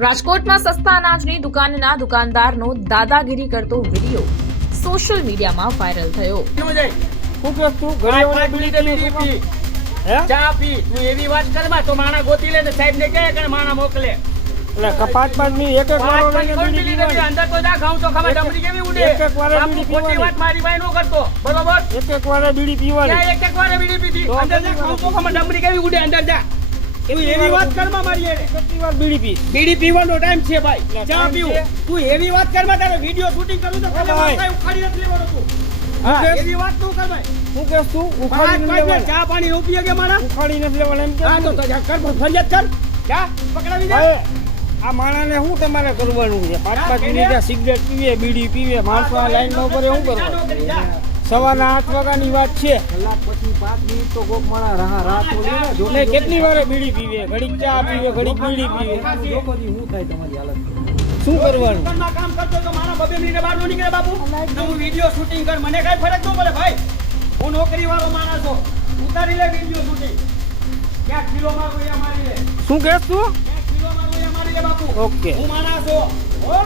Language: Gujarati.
રાજકોટમાં સસ્તા અનાજની દુકાનના દુકાનદારનો દાદાગીરી કરતો વિડીયો સોશિયલ મીડિયામાં વાયરલ થયો। ચા પી તું એવી વાત કરમાં તો માણા ગોતી લે ને સાહેબ ને કહે કે માણા મોકલે એટલે કપાટ માં ની એક એક વારો લઈને બીડી પીવાની અંદર તો જા ખાઉં તો ખબર ડમરી કેવી ઉડે એક એક વારે બાપુ બીડી ખોટી પીવાની વાત મારી ભાઈ નો કરતો બરોબર એક એક વારે બીડી પીવાની એક એક વારે બીડી પીધી અંદર જા ખાઉં તો ખબર ડમરી કેવી ઉડે અંદર જા એવી વાત કરમાં મારી એને કેટલી વાર બીડી પી બીડી પીવાનો ટાઈમ છે ભાઈ ચા પીવું તું એવી વાત કરમાં તારે વિડિયો શૂટિંગ કરું તો ખાલી માથા ઉખાડી નથી લેવાનો તું હા એવી વાત તું કર ભાઈ હું કહેશ તું ઉખાડી નથી લેવાની ચા પાણી નો ઉપયોગ મારા ઉખાડી નથી લેવાની એમ કે હા તો જા કર ફરિયાદ કર જા પકડાવી દે આ માણાને શું તમારે કરવાનું છે? 5-5 મિનિટ સિગરેટ પીવે બીડી પીવે માણસો આ લાઈન માં ઉપર શું કરવાનું? સવારના 8 વાગ્યાની વાત છે કલાક પછી 5 મિનિટ તો કોક માણા રાત ઓલી ને કેટલી વારે બીડી પીવે ઘડીક ચા પીવે ઘડીક બીડી પીવે લોકોની શું થાય તમારી હાલત શું કરવાનું? દુકાનમાં કામ કરતો તો મારા 2 મિનિટે બહાર નો નીકળે બાપુ હું વિડિયો શૂટિંગ કર મને કઈ ફરક ન પડે ભાઈ હું નોકરી વાળો માણસ છું ઉતારી લે વિડિયો શૂટિંગ ક્યાં કિલો માં કોઈ મારી લે શું કહેશ તું? ક્યાં કિલો માં કોઈ મારી લે બાપુ ઓકે હું માણસ છું હો